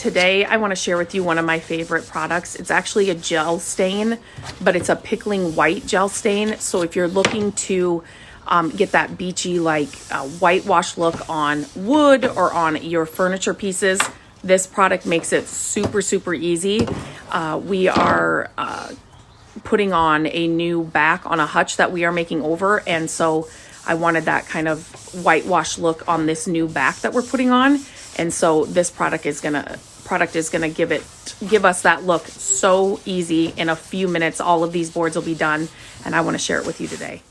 Today I want to share with you one of my favorite products. It's actually a gel stain, but it's a Picklin white gel stain. So if you're looking to get that beachy whitewash look on wood or on your furniture pieces, this product makes it super easy. We are putting on a new back on a hutch that we are making over, and so I wanted that kind of whitewash look on this new back that we're putting on. And so this product is gonna give us that look so easy. In a few minutes, all of these boards will be done, and I want to share it with you today.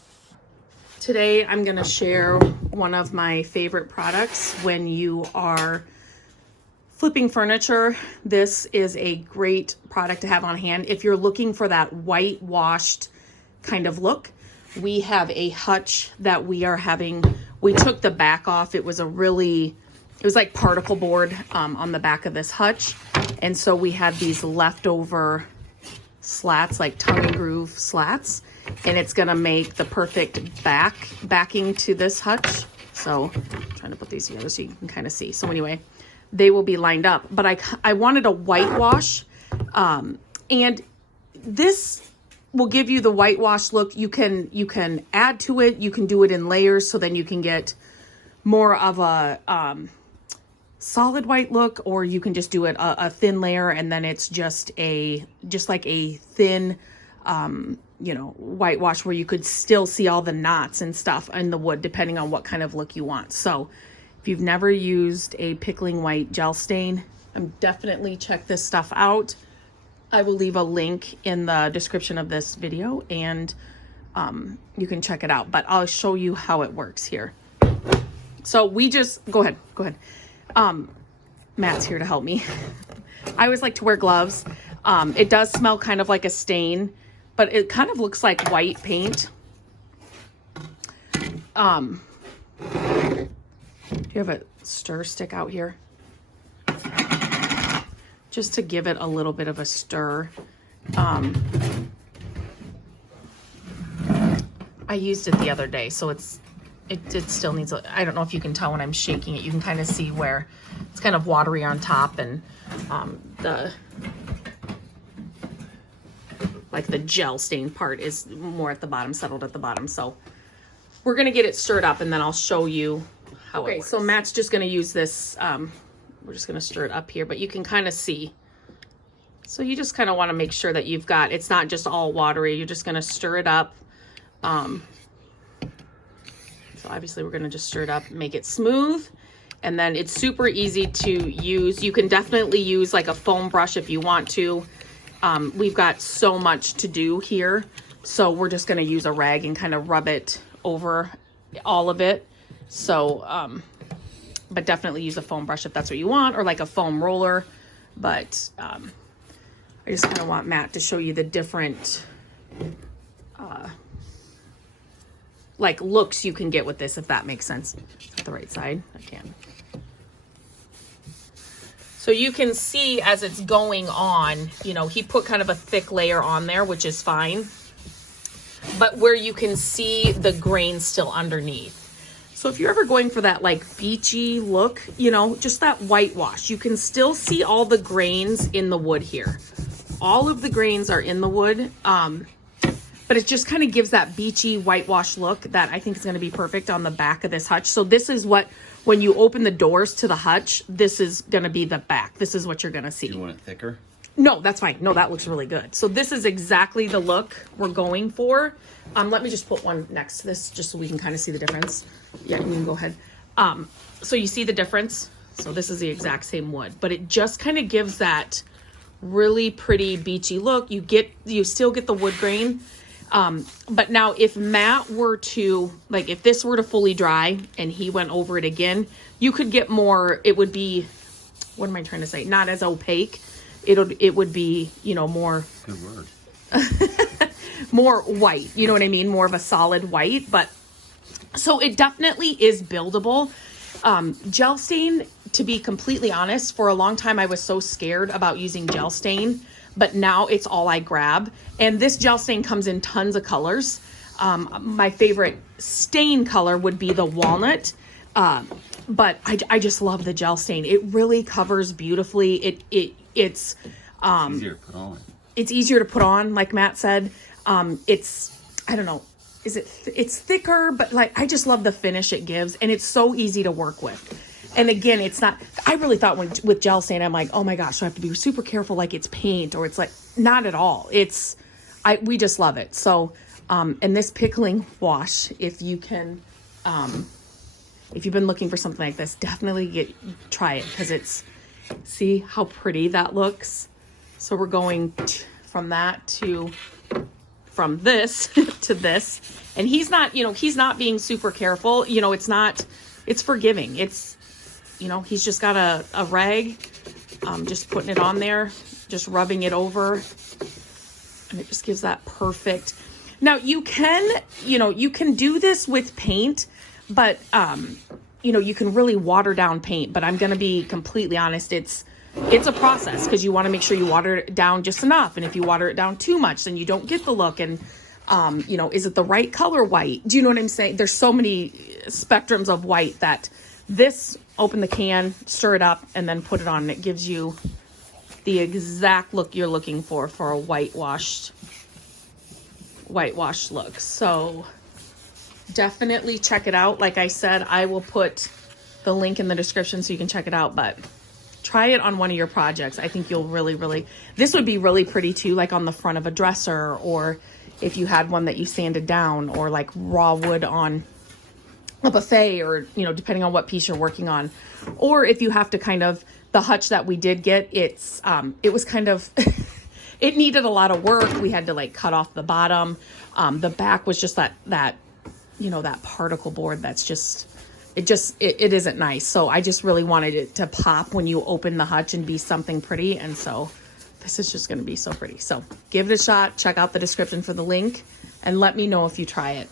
Today, I'm gonna share one of my favorite products when you are flipping furniture. This is a great product to have on hand. If you're looking for that whitewashed kind of look, we have a hutch that we are having. We took the back off. It was like particle board on the back of this hutch. And so we had these leftover slats, like tongue and groove slats, and it's gonna make the perfect backing to this hutch. So I'm trying to put these together so you can kind of see. So anyway, they will be lined up, but I wanted a whitewash, and this will give you the whitewash look. You can add to it. You can do it in layers, so then you can get more of a solid white look, or you can just do it a thin layer, and then it's just like a thin whitewash where you could still see all the knots and stuff in the wood, depending on what kind of look you want. So if you've never used a Picklin white gel stain, definitely check this stuff out. I will leave a link in the description of this video, and you can check it out, but I'll show you how it works here. So we just, go ahead. Matt's here to help me. I always like to wear gloves. It does smell kind of like a stain, but it kind of looks like white paint. Do you have a stir stick out here? Just to give it a little bit of a stir. I used it the other day, so it still needs I don't know if you can tell when I'm shaking it. You can kind of see where it's kind of watery on top, and the gel stain part is more at the bottom, settled at the bottom. So we're gonna get it stirred up, and then I'll show you how it works. So Matt's just gonna use this. We're just gonna stir it up here, but you can kind of see. So you just kind of want to make sure that it's not just all watery. You're just gonna stir it up. So obviously we're gonna just stir it up, make it smooth, and then it's super easy to use. You can definitely use like a foam brush if you want to. We've got so much to do here, so we're just gonna use a rag and kind of rub it over all of it. So, but definitely use a foam brush if that's what you want, or like a foam roller. But I just kind of want Matt to show you the different like looks you can get with this, if that makes sense. Is that the right side? I can. So you can see as it's going on, he put kind of a thick layer on there, which is fine, but where you can see the grain still underneath. So if you're ever going for that like beachy look, just that whitewash, you can still see all the grains in the wood here. All of the grains are in the wood, but it just kind of gives that beachy whitewash look that I think is going to be perfect on the back of this hutch. So this is when you open the doors to the hutch, this is going to be the back. This is what you're going to see. Do you want it thicker? No, that's fine. No, that looks really good. So this is exactly the look we're going for. Let me just put one next to this just so we can kind of see the difference. Yeah, you can go ahead. So you see the difference? So this is the exact same wood, but it just kind of gives that really pretty beachy look. You still get the wood grain. But now if Matt were to, if this were to fully dry and he went over it again, you could get more, it would be, what am I trying to say? Not as opaque. It would be, more. Good word. More white, you know what I mean? More of a solid white, but so it definitely is buildable. Gel stain, to be completely honest, for a long time I was so scared about using gel stain, but now it's all I grab. And this gel stain comes in tons of colors. My favorite stain color would be the walnut. But I just love the gel stain. It really covers beautifully. It's easier to put on. It's easier to put on, like Matt said. It's, I don't know, it's thicker, but like, I just love the finish it gives, and it's so easy to work with. And again, it's not, I really thought with gel stain, I'm like, oh my gosh, so I have to be super careful like it's paint, or it's like, not at all. We just love it. So, and this pickling wash, if you can, if you've been looking for something like this, definitely try it, because see how pretty that looks. So we're going from this to this, and he's not being super careful. It's forgiving. He's just got a rag, just putting it on there, just rubbing it over, and it just gives that perfect. Now you can do this with paint, but you can really water down paint, but I'm going to be completely honest. It's a process, because you want to make sure you water it down just enough. And if you water it down too much, then you don't get the look. And, is it the right color white? Do you know what I'm saying? There's so many spectrums of white that open the can, stir it up, and then put it on. And it gives you the exact look you're looking for a whitewashed look. So definitely check it out. Like I said, I will put the link in the description so you can check it out, but try it on one of your projects. I think you'll really, this would be really pretty too, like on the front of a dresser, or if you had one that you sanded down, or like raw wood on a buffet, or, depending on what piece you're working on. Or if you have to the hutch that we did get, it was kind of, it needed a lot of work. We had to like cut off the bottom. The back was just that particle board that's just, it isn't nice. So I just really wanted it to pop when you open the hutch and be something pretty. And so this is just going to be so pretty. So give it a shot. Check out the description for the link, and let me know if you try it.